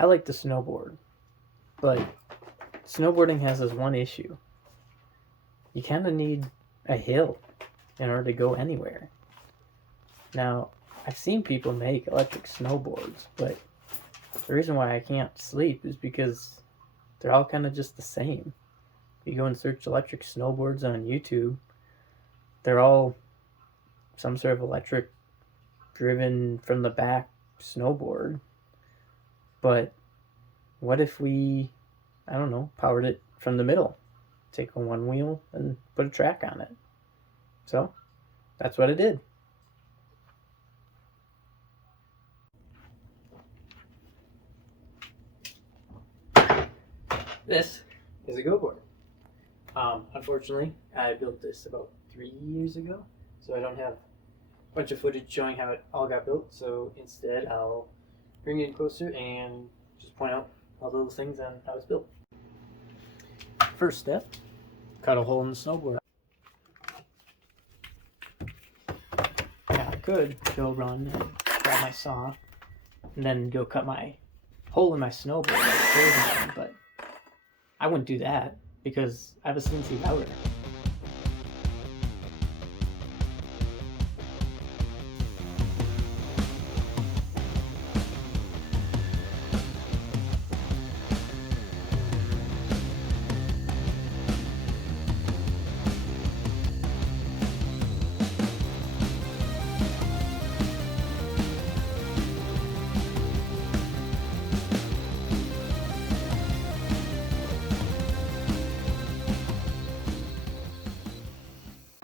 I like to snowboard, but snowboarding has this one issue. You kind of need a hill in order to go anywhere. Now, I've seen people make electric snowboards, but the reason why I can't sleep is because they're all kind of just the same. If you go and search electric snowboards on YouTube, they're all some sort of electric driven from the back snowboard. But what if we, I don't know, powered it from the middle? Take a one wheel and put a track on it. So that's what I did. This is a GoBoard. Unfortunately, I built this about 3 years ago, so I don't have a bunch of footage showing how it all got built. So instead, I'll bring it in closer and just point out all the little things on how it's built. First step, cut a hole in the snowboard. Now I could go run and grab my saw and then go cut my hole in my snowboard like crazy, but I wouldn't do that because I have a CNC router.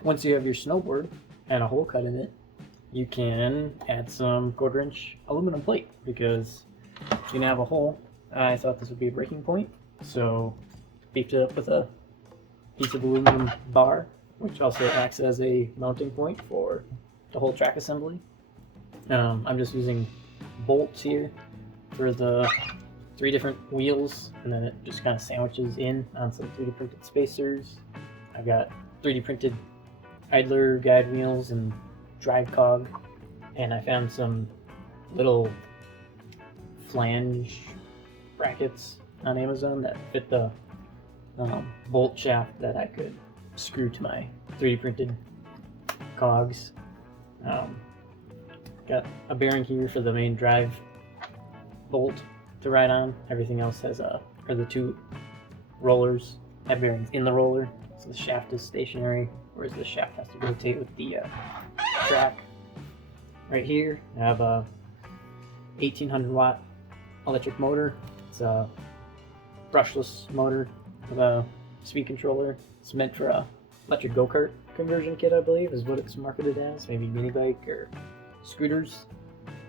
Once you have your snowboard and a hole cut in it, you can add some 1/4 inch aluminum plate because you're gonna have a hole. I thought this would be a breaking point, so beefed it up with a piece of aluminum bar, which also acts as a mounting point for the whole track assembly. I'm just using bolts here for the 3 different wheels, and then it just kind of sandwiches in on some 3D printed spacers. I've got 3D printed idler guide wheels and drive cog, and I found some little flange brackets on Amazon that fit the bolt shaft that I could screw to my 3D printed cogs. Got a bearing here for the main drive bolt to ride on. Everything else has the 2 rollers have bearings in the roller, so the shaft is stationary, whereas the shaft has to rotate with the track. Right here, I have a 1800 watt electric motor. It's a brushless motor with a speed controller. It's meant for a electric go-kart conversion kit, I believe, is what it's marketed as. Maybe mini bike or scooters.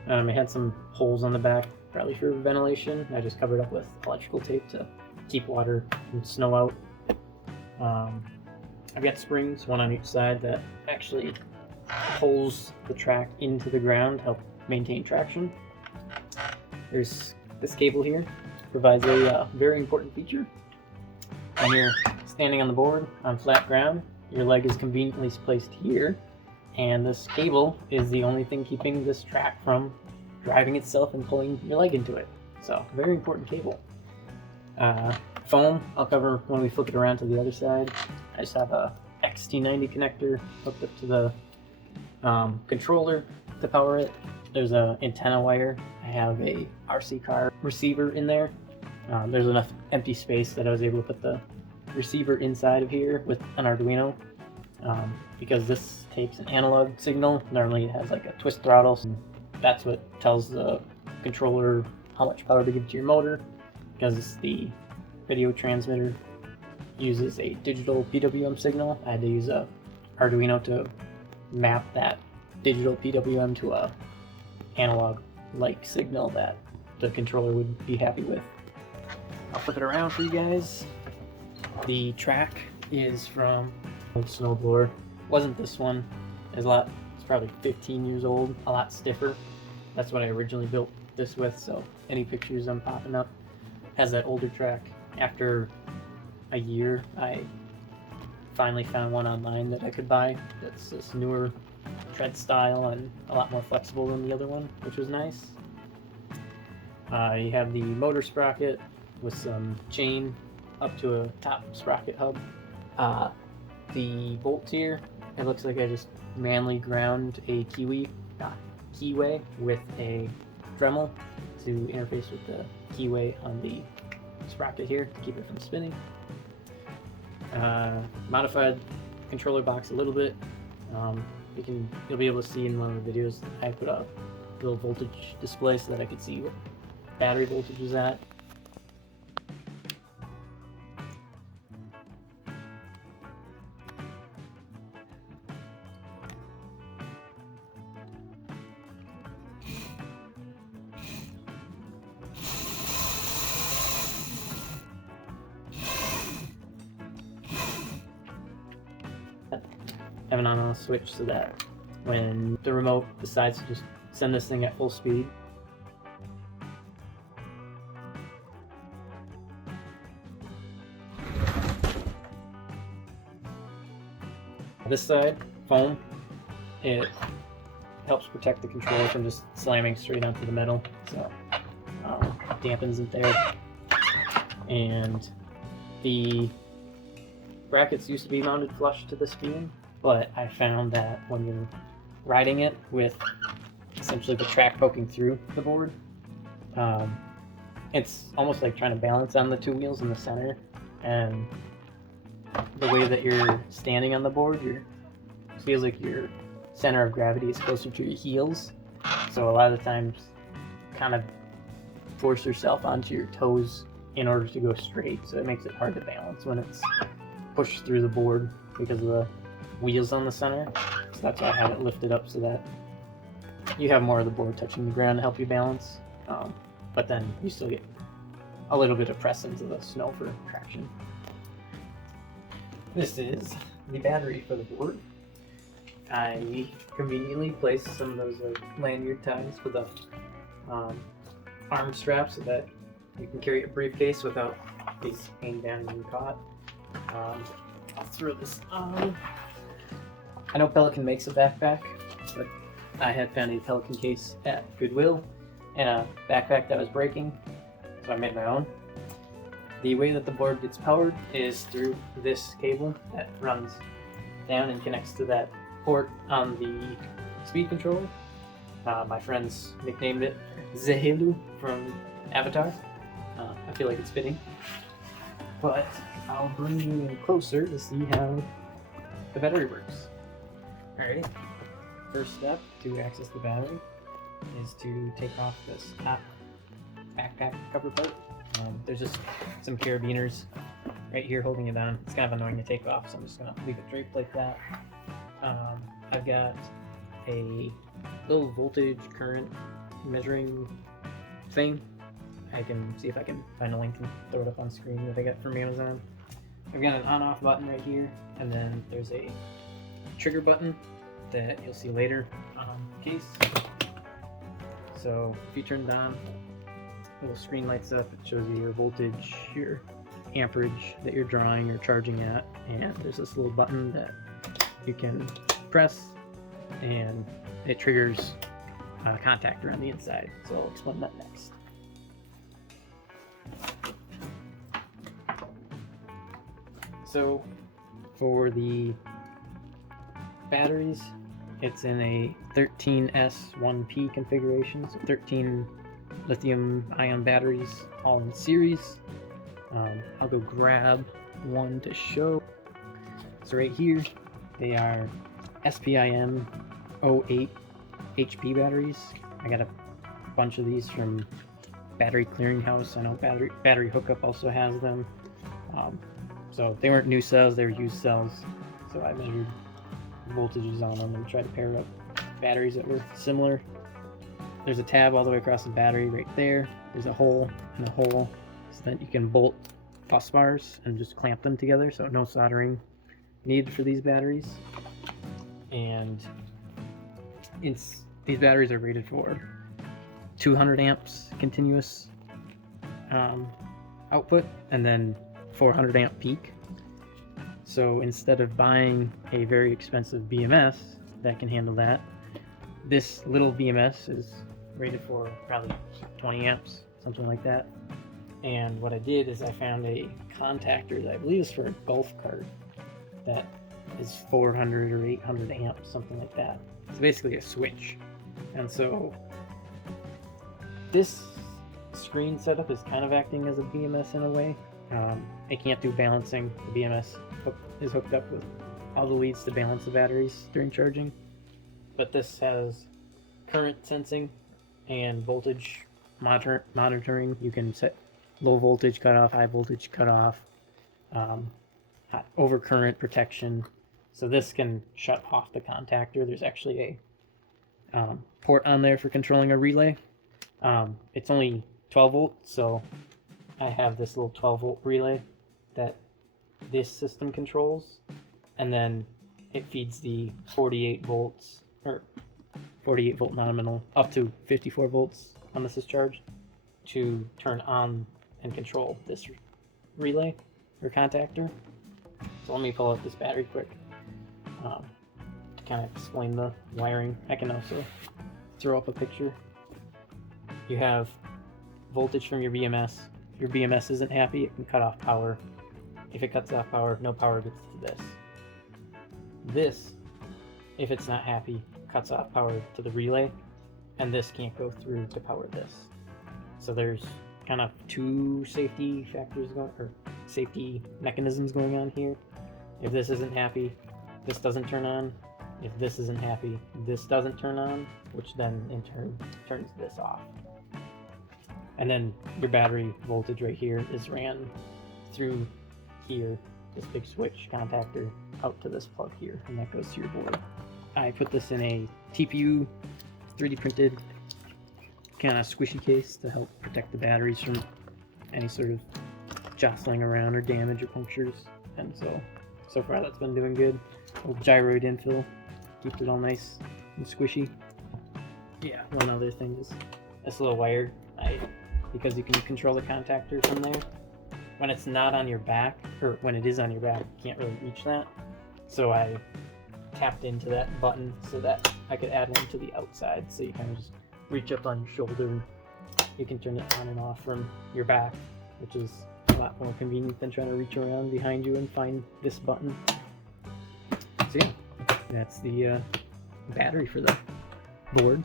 It had some holes on the back, probably for ventilation. I just covered up with electrical tape to keep water and snow out. I've got springs, one on each side, that actually pulls the track into the ground, help maintain traction. There's this cable here, provides a very important feature. When you're standing on the board on flat ground, your leg is conveniently placed here, and this cable is the only thing keeping this track from driving itself and pulling your leg into it. So, very important cable. Foam, I'll cover when we flip it around to the other side. I just have a XT90 connector hooked up to the controller to power it. There's an antenna wire. I have a RC car receiver in there. There's enough empty space that I was able to put the receiver inside of here with an Arduino. Because this takes an analog signal, normally it has like a twist throttle. So that's what tells the controller how much power to give to your motor, because the video transmitter uses a digital PWM signal. I had to use a Arduino to map that digital PWM to a analog-like signal that the controller would be happy with. I'll flip it around for you guys. The track is from old Snowboard. Wasn't this one. It's probably 15 years old, a lot stiffer. That's what I originally built this with, so any pictures I'm popping up has that older track. After a year, I finally found one online that I could buy that's this newer tread style and a lot more flexible than the other one, which was nice. You have the motor sprocket with some chain up to a top sprocket hub. The bolts here, it looks like I just manually ground a keyway with a Dremel to interface with the keyway on the sprocket here to keep it from spinning. Modified controller box a little bit. You'll be able to see in one of the videos I put a little voltage display so that I could see what battery voltage is at. Have an on-off switch so that when the remote decides to just send this thing at full speed, this side, foam, it helps protect the controller from just slamming straight onto the metal, so dampens it there. And the brackets used to be mounted flush to this beam, but I found that when you're riding it with essentially the track poking through the board, it's almost like trying to balance on the two wheels in the center, and the way that you're standing on the board, it feels like your center of gravity is closer to your heels, so a lot of the times kind of force yourself onto your toes in order to go straight, so it makes it hard to balance when it's pushed through the board because of the wheels on the center. So that's why I had it lifted up so that you have more of the board touching the ground to help you balance, but then you still get a little bit of press into the snow for traction. This is the battery for the board. I conveniently placed some of those lanyard ties for the arm straps so that you can carry a briefcase without these hanging down and being caught. I'll throw this on. I know Pelican makes a backpack, but I had found a Pelican case at Goodwill and a backpack that was breaking, so I made my own. The way that the board gets powered is through this cable that runs down and connects to that port on the speed controller. My friends nicknamed it Zehelu from Avatar. I feel like it's fitting, but I'll bring you in closer to see how the battery works. Alright, first step to access the battery is to take off this top backpack cover part. There's just some carabiners right here holding it on. It's kind of annoying to take off, so I'm just going to leave it draped like that. I've got a little voltage current measuring thing. I can see if I can find a link and throw it up on screen that I got from Amazon. I've got an on-off button right here, and then there's a trigger button that you'll see later on the case. So if you turn it on, the little screen lights up. It shows you your voltage, your amperage that you're drawing or charging at, and there's this little button that you can press, and it triggers a contactor on the inside. So I'll explain that next. So for the batteries, it's in a 13S1P configuration, so 13 lithium-ion batteries all in series. I'll go grab one to show. So right here, they are SPIM 08 HP batteries. I got a bunch of these from Battery Clearinghouse. I know Battery Hookup also has them. So they weren't new cells, they were used cells. So I measured voltages on them and tried to pair up batteries that were similar. There's a tab all the way across the battery right there. There's a hole and a hole so that you can bolt bus bars and just clamp them together, so no soldering needed for these batteries. And these batteries are rated for 200 amps continuous output and then 400 amp peak. So instead of buying a very expensive BMS that can handle that, this little BMS is rated for probably 20 amps. something like that. And what I did is I found a contactor that I believe is for a golf cart that is 400 or 800 amps, something like that. It's basically a switch. And so this screen setup is kind of acting as a BMS in a way. I can't do balancing. The BMS is hooked up with all the leads to balance the batteries during charging. But this has current sensing and voltage monitoring. You can set low voltage cutoff, high voltage cutoff, overcurrent protection. So this can shut off the contactor. There's actually a port on there for controlling a relay. It's only 12 volts, so I have this little 12 volt relay that this system controls, and then it feeds the 48 volts, or 48 volt nominal, up to 54 volts when this is charged, to turn on and control this relay or contactor. So let me pull out this battery quick to kind of explain the wiring. I can also throw up a picture. You have voltage from your BMS. If your BMS isn't happy, it can cut off power. If it cuts off power, no power gets to this. This, if it's not happy, cuts off power to the relay, and this can't go through to power this. So there's kind of two safety factors going, or safety mechanisms going on here. If this isn't happy, this doesn't turn on. If this isn't happy, this doesn't turn on, which then in turn turns this off. And then your battery voltage right here is ran through here, this big switch contactor, out to this plug here, and that goes to your board. I put this in a TPU 3D printed kind of squishy case to help protect the batteries from any sort of jostling around or damage or punctures. And so far that's been doing good. Old gyroid infill keeps it all nice and squishy. Yeah, one other thing is this little wire. Because you can control the contactor from there. When it's not on your back, or when it is on your back, you can't really reach that. So I tapped into that button so that I could add one to the outside. So you kind of just reach up on your shoulder. You can turn it on and off from your back, which is a lot more convenient than trying to reach around behind you and find this button. So yeah, that's the battery for the board.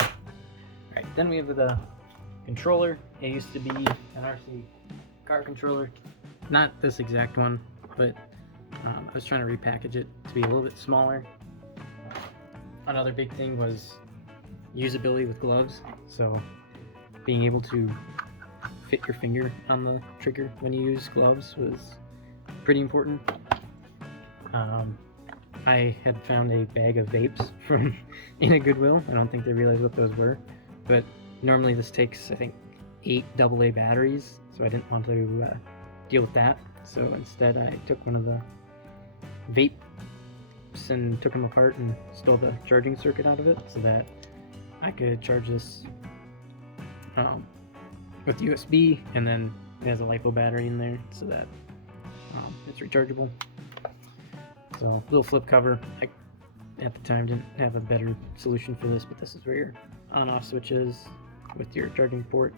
Alright, then we have the controller. It used to be an RC car controller, not this exact one, but I was trying to repackage it to be a little bit smaller. Another big thing was usability with gloves, so being able to fit your finger on the trigger when you use gloves was pretty important. I had found a bag of vapes from in a Goodwill. I don't think they realized what those were, but normally this takes, I think, 8 AA batteries, so I didn't want to deal with that. So instead I took one of the vapes and took them apart and stole the charging circuit out of it so that I could charge this with USB, and then it has a LiPo battery in there so that it's rechargeable. So little flip cover. I, at the time, didn't have a better solution for this, but this is where your on-off switch is with your charging port.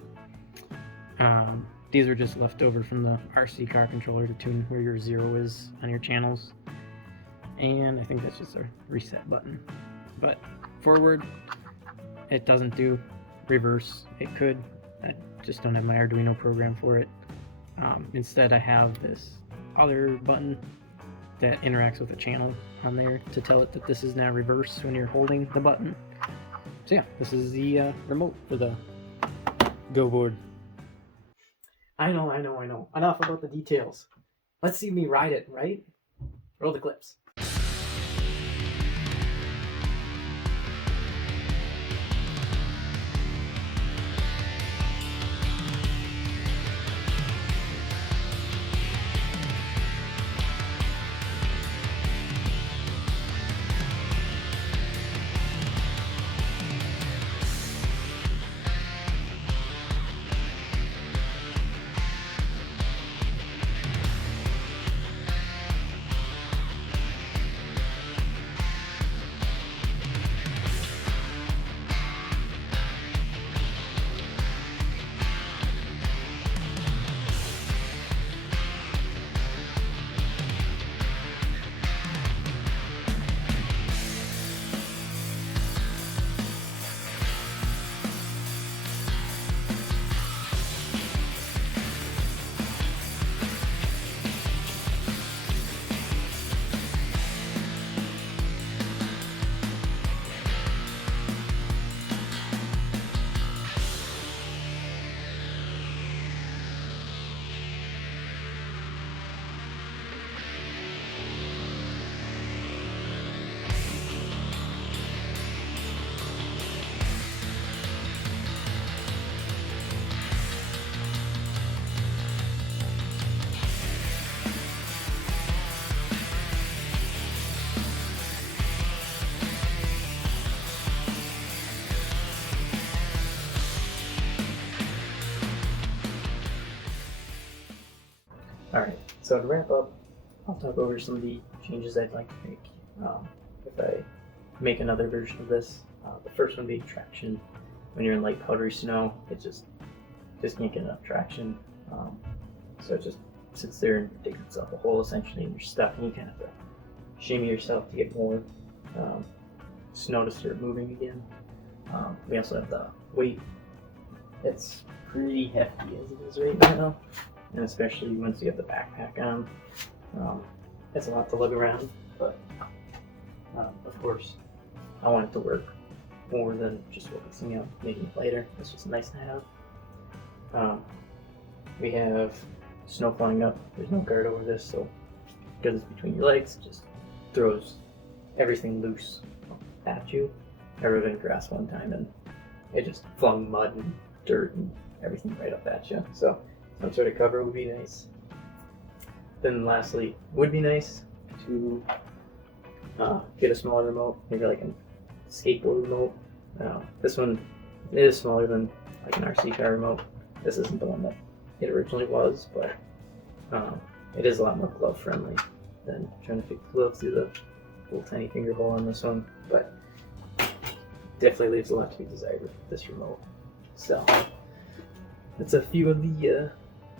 These were just left over from the RC car controller to tune where your 0 is on your channels. And I think that's just a reset button. But forward, it doesn't do. Reverse, it could. I just don't have my Arduino program for it. Instead, I have this other button that interacts with a channel on there to tell it that this is now reverse when you're holding the button. So yeah, this is the remote for the GoBoard. I know. Enough about the details. Let's see me ride it, right? Roll the clips. Alright, so to wrap up, I'll talk over some of the changes I'd like to make if I make another version of this. The first one being traction. When you're in light powdery snow, it just can't get enough traction. So it just sits there and digs itself a hole essentially, and you're stuck, and you kind of have to shimmy yourself to get more snow to start moving again. We also have the weight. It's pretty hefty as it is right now, and especially once you have the backpack on, it's a lot to lug around. But of course, I want it to work more than just focusing on making it lighter. It's just nice to have. We have snow flying up. There's no guard over this, so because it's between your legs, it just throws everything loose at you. I rode in grass one time and it just flung mud and dirt and everything right up at you. So some sort of cover would be nice. Then lastly, would be nice to get a smaller remote, maybe like a skateboard remote. This one is smaller than like an RC car remote. This isn't the one that it originally was, but it is a lot more glove friendly than trying to fit the glove through the little tiny finger hole on this one. But definitely leaves a lot to be desired with this remote. So that's a few of the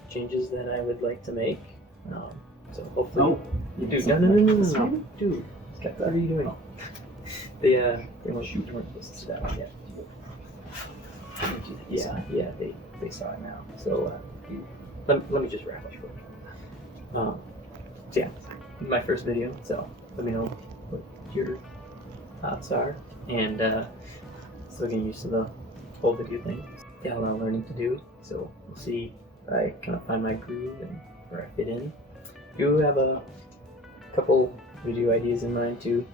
changes that I would like to make. So hopefully, dude, no, dude, what are you doing? They won't shoot. They weren't supposed to sit down yet. Yeah, they saw it now. So let me just wrap up. So yeah, my first video. So let me know what your thoughts are, and still getting used to the whole video thing. Got a lot of learning to do, so we'll see if I kind of find my groove and where I fit in. Do have a couple video ideas in mind too,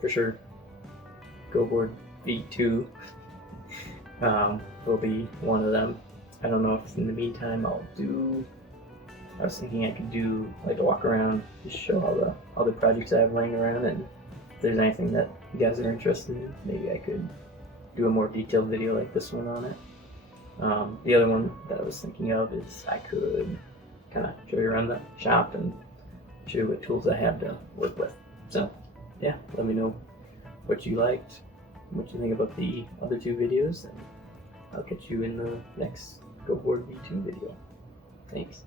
for sure. GoBoard V2 will be one of them. I don't know if in the meantime I was thinking I could do like a walk around, just show all the other projects I have laying around, and if there's anything that you guys are interested in, maybe I could do a more detailed video like this one on it. The other one that I was thinking of is I could kind of show you around the shop and show you what tools I have to work with. So yeah, let me know what you liked, what you think about the other two videos, and I'll catch you in the next GoBoard V2 video. Thanks.